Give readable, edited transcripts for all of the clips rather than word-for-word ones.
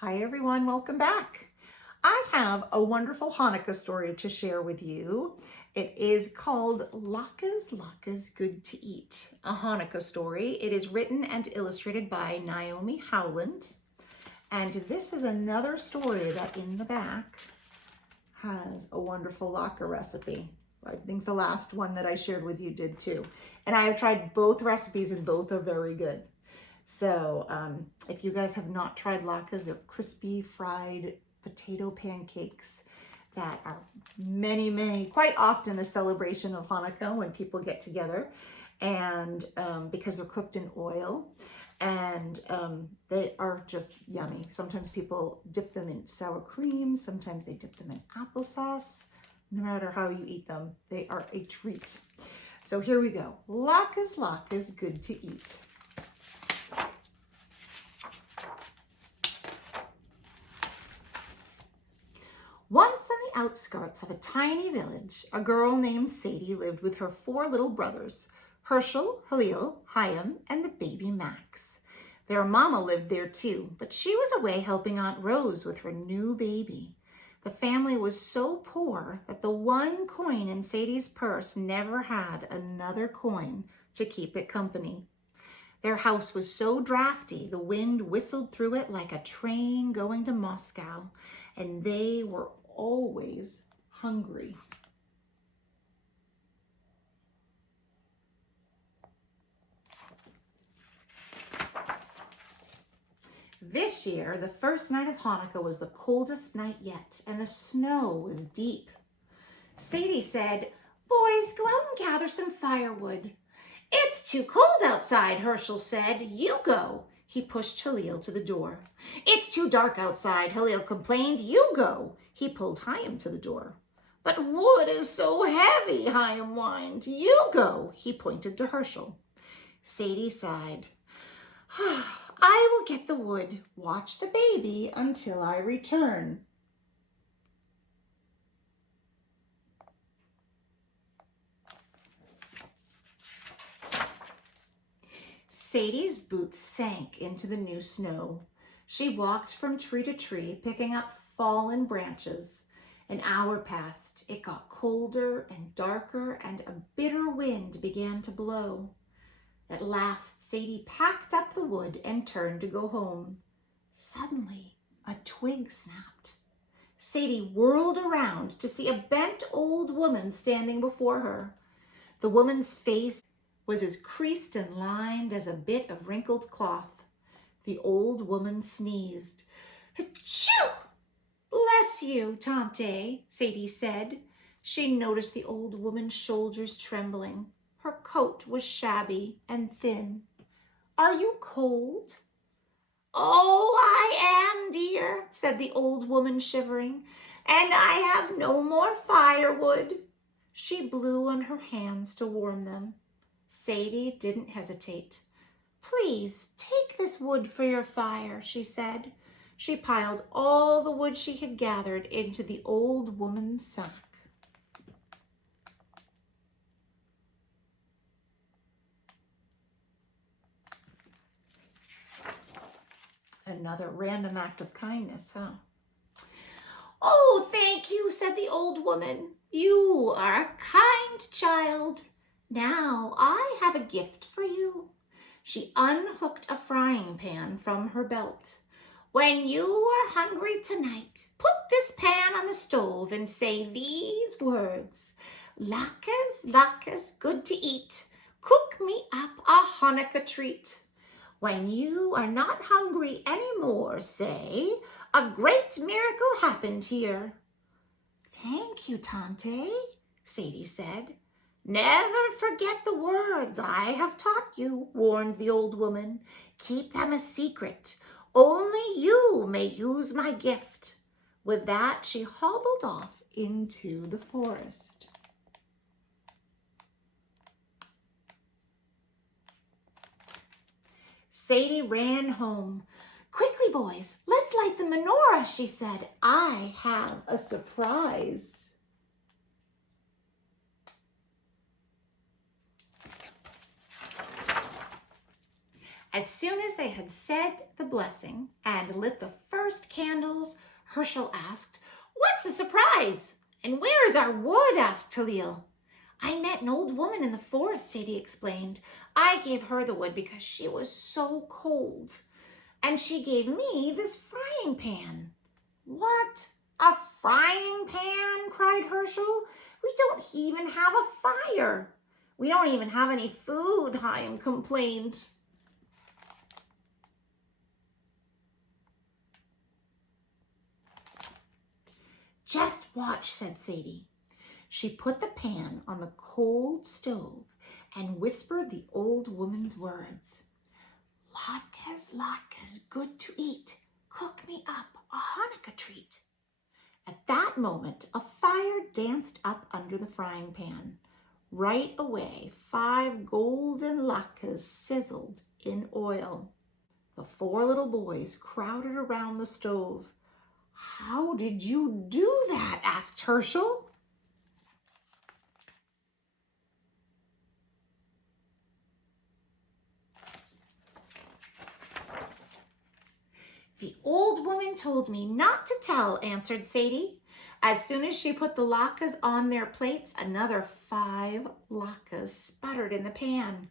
Hi everyone, welcome back. I have a wonderful Hanukkah story to share with you. It is called Latkes, Good to Eat, a Hanukkah story. It is written and illustrated by Naomi Howland. And this is another story that in the back has a wonderful latke recipe. I think the last one that I shared with you did too. And I have tried both recipes and both are very good. So if you guys have not tried latkes, they're crispy fried potato pancakes that are quite often a celebration of Hanukkah when people get together, and because they're cooked in oil, and they are just yummy. Sometimes people dip them in sour cream, sometimes they dip them in applesauce. No matter how you eat them, they are a treat. So here we go. Latkes, good to eat. Once on the outskirts of a tiny village, a girl named Sadie lived with her 4 little brothers, Herschel, Halil, Chaim, and the baby Max. Their mama lived there too, but she was away helping Aunt Rose with her new baby. The family was so poor that the one coin in Sadie's purse never had another coin to keep it company. Their house was so drafty, the wind whistled through it like a train going to Moscow, and they were always hungry. This year, the first night of Hanukkah was the coldest night yet, and the snow was deep. Sadie said, "Boys, go out and gather some firewood." "It's too cold outside," Herschel said. "You go." He pushed Halil to the door. "It's too dark outside," Halil complained. "You go." He pulled Chaim to the door. "But wood is so heavy," Chaim whined. "You go." He pointed to Herschel. Sadie sighed. "I will get the wood. Watch the baby until I return." Sadie's boots sank into the new snow. She walked from tree to tree, picking up fallen branches. An hour passed. It got colder and darker, and a bitter wind began to blow. At last, Sadie packed up the wood and turned to go home. Suddenly, a twig snapped. Sadie whirled around to see a bent old woman standing before her. The woman's face was as creased and lined as a bit of wrinkled cloth. The old woman sneezed. "Achoo! Bless you, Tante," Sadie said. She noticed the old woman's shoulders trembling. Her coat was shabby and thin. "Are you cold?" "Oh, I am, dear," said the old woman, shivering, "and I have no more firewood." She blew on her hands to warm them. Sadie didn't hesitate. "Please take this wood for your fire," she said. She piled all the wood she had gathered into the old woman's sack. Another random act of kindness, huh? "Oh, thank you," said the old woman. "You are a kind child. Now I have a gift for you." She unhooked a frying pan from her belt. "When you are hungry tonight, put this pan on the stove and say these words: 'Latkes, good to eat. Cook me up a Hanukkah treat.' When you are not hungry anymore, say, 'A great miracle happened here.'" "Thank you, Tante," Sadie said. "Never forget the words I have taught you," warned the old woman. "Keep them a secret. Only you may use my gift." With that, she hobbled off into the forest. Sadie ran home. "Quickly, boys, let's light the menorah," she said. "I have a surprise." As soon as they had said the blessing and lit the first first candles, Herschel asked, "What's the surprise? And where is our wood?" asked Talil. "I met an old woman in the forest," Sadie explained. "I gave her the wood because she was so cold. And she gave me this frying pan." "What? A frying pan?" cried Herschel. "We don't even have a fire." "We don't even have any food," Chaim complained. "Just watch," said Sadie. She put the pan on the cold stove and whispered the old woman's words. "Latkes, latkes, good to eat. Cook me up a Hanukkah treat." At that moment, a fire danced up under the frying pan. Right away, 5 golden latkes sizzled in oil. The 4 little boys crowded around the stove. "How did you do that?" asked Herschel. "The old woman told me not to tell," answered Sadie. As soon as she put the latkes on their plates, another 5 latkes sputtered in the pan.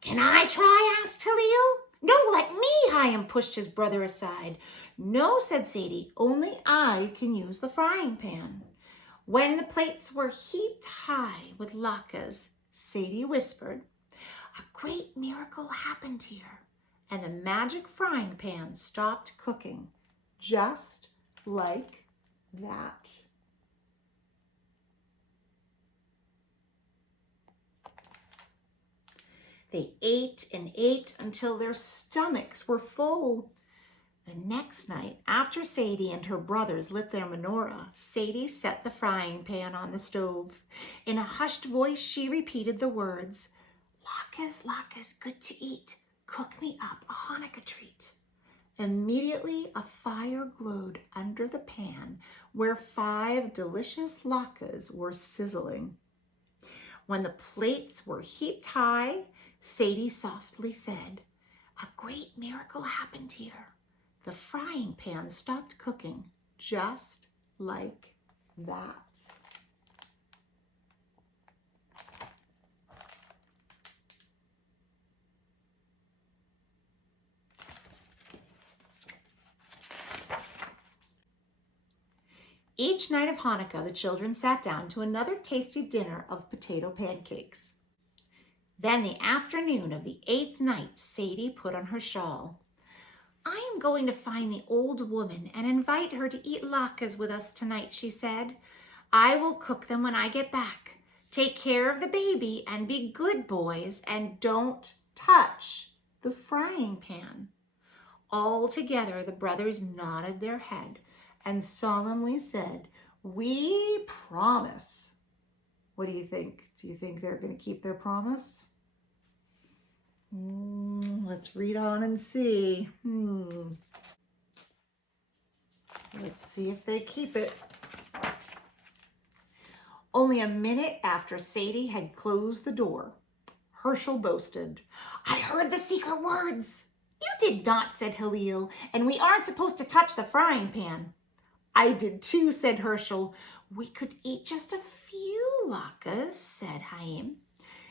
"Can I try?" asked Talil. "No, let me," Chaim pushed his brother aside. "No," said Sadie, "only I can use the frying pan." When the plates were heaped high with latkes, Sadie whispered, "A great miracle happened here," and the magic frying pan stopped cooking, just like that. They ate and ate until their stomachs were full. The next night, after Sadie and her brothers lit their menorah, Sadie set the frying pan on the stove. In a hushed voice, she repeated the words, "Latkes, latkes, good to eat. Cook me up a Hanukkah treat." Immediately, a fire glowed under the pan where 5 delicious latkes were sizzling. When the plates were heaped high, Sadie softly said, "A great miracle happened here. The frying pan stopped cooking, just like that." Each night of Hanukkah, the children sat down to another tasty dinner of potato pancakes. Then the afternoon of the 8th night, Sadie put on her shawl. "I am going to find the old woman and invite her to eat latkes with us tonight," she said. "I will cook them when I get back. Take care of the baby and be good boys and don't touch the frying pan." All together, the brothers nodded their head and solemnly said, "We promise." What do you think? Do you think they're going to keep their promise? Let's read on and see. Let's see if they keep it. Only a minute after Sadie had closed the door, Herschel boasted, "I heard the secret words." "You did not," said Hillel, "and we aren't supposed to touch the frying pan." "I did too," said Herschel. "We could eat just a few latkes," said Chaim.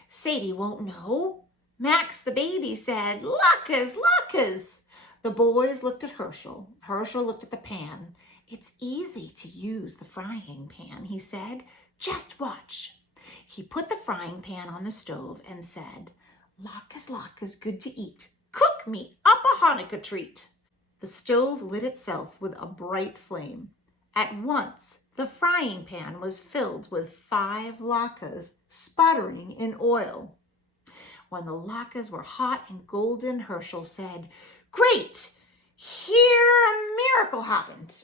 "Sadie won't know." Max, the baby, said, "Latkes, latkes." The boys looked at Herschel. Herschel looked at the pan. "It's easy to use the frying pan," he said. "Just watch." He put the frying pan on the stove and said, "Latkes, latkes, good to eat. Cook me up a Hanukkah treat." The stove lit itself with a bright flame. At once, the frying pan was filled with 5 latkes sputtering in oil. When the latkes were hot and golden, Herschel said, "Great! Here a miracle happened."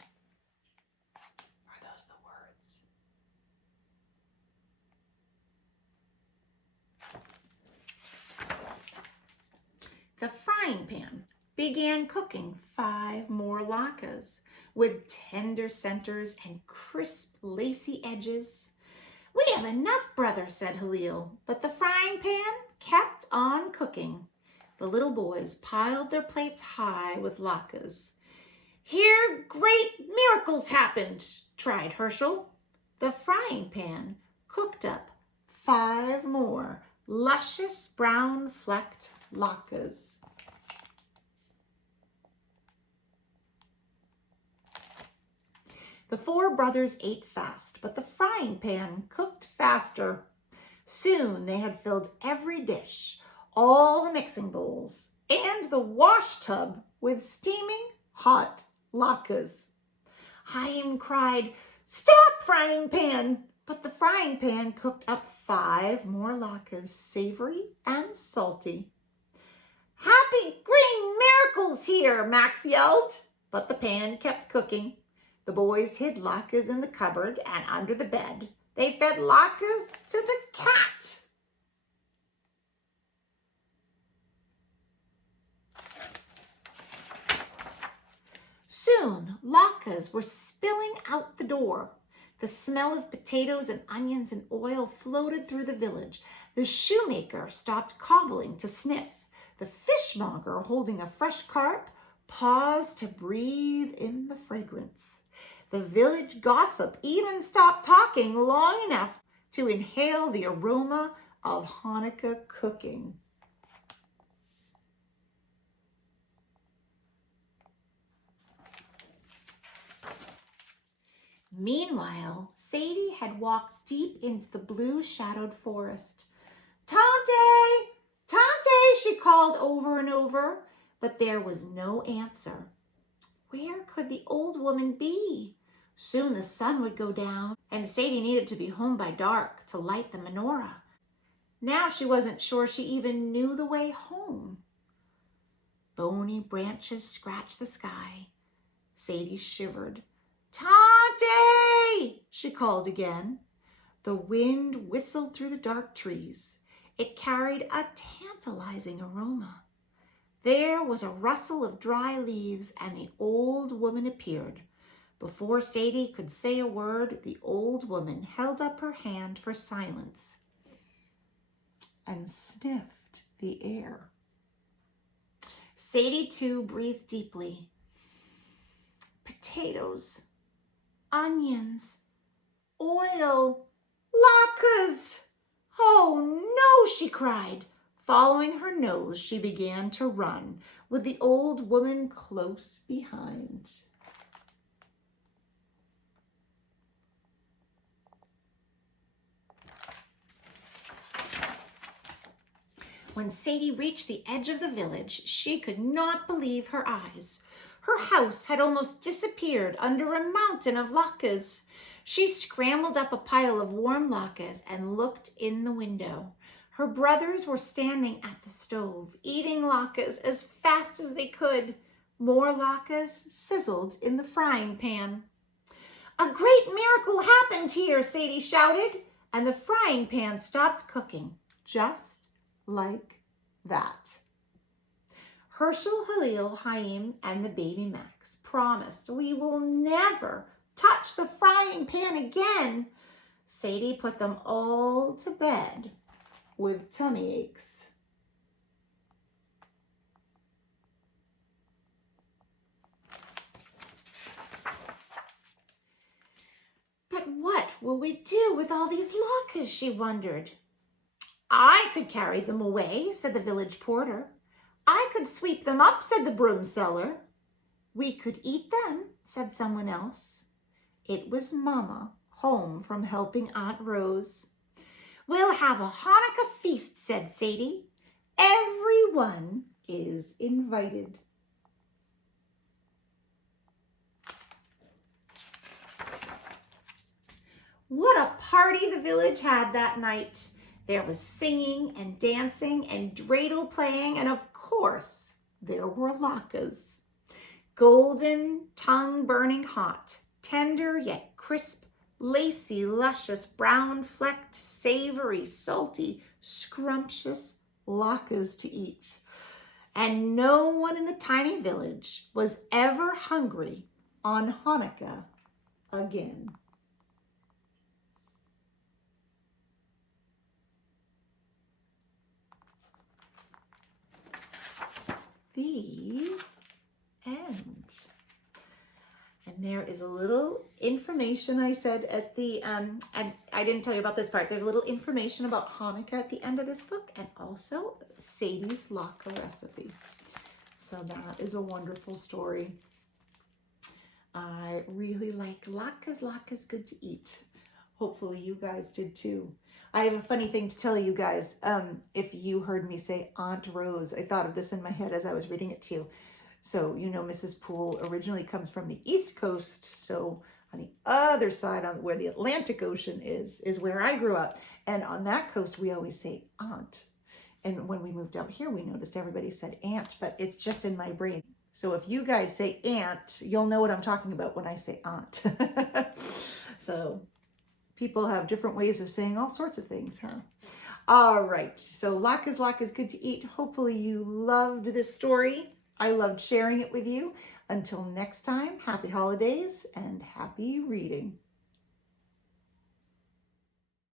Are those the words? The frying pan began cooking 5 more latkes with tender centers and crisp, lacy edges. "We have enough, brother," said Hillel, but the frying pan kept on cooking. The little boys piled their plates high with latkes. Here great miracles happened, tried Herschel. The frying pan cooked up 5 more luscious brown flecked latkes. The 4 brothers ate fast, but the frying pan cooked faster. Soon they had filled every dish, all the mixing bowls, and the wash tub with steaming hot latkes. Chaim cried, "Stop, frying pan!" But the frying pan cooked up 5 more latkes, savory and salty. "Happy green miracles here," Max yelled, but the pan kept cooking. The boys hid latkes in the cupboard and under the bed. They fed latkes to the cat. Soon, latkes were spilling out the door. The smell of potatoes and onions and oil floated through the village. The shoemaker stopped cobbling to sniff. The fishmonger, holding a fresh carp, paused to breathe in the fragrance. The village gossip even stopped talking long enough to inhale the aroma of Chanukah cooking. Meanwhile, Sadie had walked deep into the blue-shadowed forest. "Tante! Tante!" she called over and over, but there was no answer. Where could the old woman be? Soon the sun would go down, and Sadie needed to be home by dark to light the menorah. Now she wasn't sure she even knew the way home. Bony branches scratched the sky. Sadie shivered. "Tante!" she called again. The wind whistled through the dark trees. It carried a tantalizing aroma. There was a rustle of dry leaves, and the old woman appeared. Before Sadie could say a word, the old woman held up her hand for silence and sniffed the air. Sadie, too, breathed deeply. Potatoes, onions, oil, latkes. "Oh no," she cried. Following her nose, she began to run, with the old woman close behind. When Sadie reached the edge of the village, she could not believe her eyes. Her house had almost disappeared under a mountain of latkes. She scrambled up a pile of warm latkes and looked in the window. Her brothers were standing at the stove, eating latkes as fast as they could. More latkes sizzled in the frying pan. "A great miracle happened here," Sadie shouted, and the frying pan stopped cooking, just like that. Herschel, Halil, Chaim, and the baby Max promised, "We will never touch the frying pan again." Sadie put them all to bed with tummy aches. "But what will we do with all these latkes?" she wondered. "I could carry them away," said the village porter. "I could sweep them up," said the broom seller. "We could eat them," said someone else. It was Mama, home from helping Aunt Rose. "We'll have a Chanukah feast," said Sadie. "Everyone is invited." What a party the village had that night. There was singing and dancing and dreidel playing, and of course, there were latkes. Golden, tongue burning hot, tender yet crisp, lacy, luscious, brown flecked, savory, salty, scrumptious latkes to eat. And no one in the tiny village was ever hungry on Chanukah again. The end. And there is a little information I said at the, and I didn't tell you about this part. There's a little information about Hanukkah at the end of this book, and also Sadie's latke recipe. So that is a wonderful story. I really like latkes. Latkes good to eat. Hopefully you guys did too. I have a funny thing to tell you guys. If you heard me say Aunt Rose, I thought of this in my head as I was reading it to you. So, you know, Mrs. Poole originally comes from the East Coast. So on the other side, on where the Atlantic Ocean is where I grew up. And on that coast, we always say aunt. And when we moved out here, we noticed everybody said aunt, but it's just in my brain. So if you guys say aunt, you'll know what I'm talking about when I say aunt. So people have different ways of saying all sorts of things, huh? All right, so latkes good to eat. Hopefully you loved this story. I loved sharing it with you. Until next time, happy holidays and happy reading.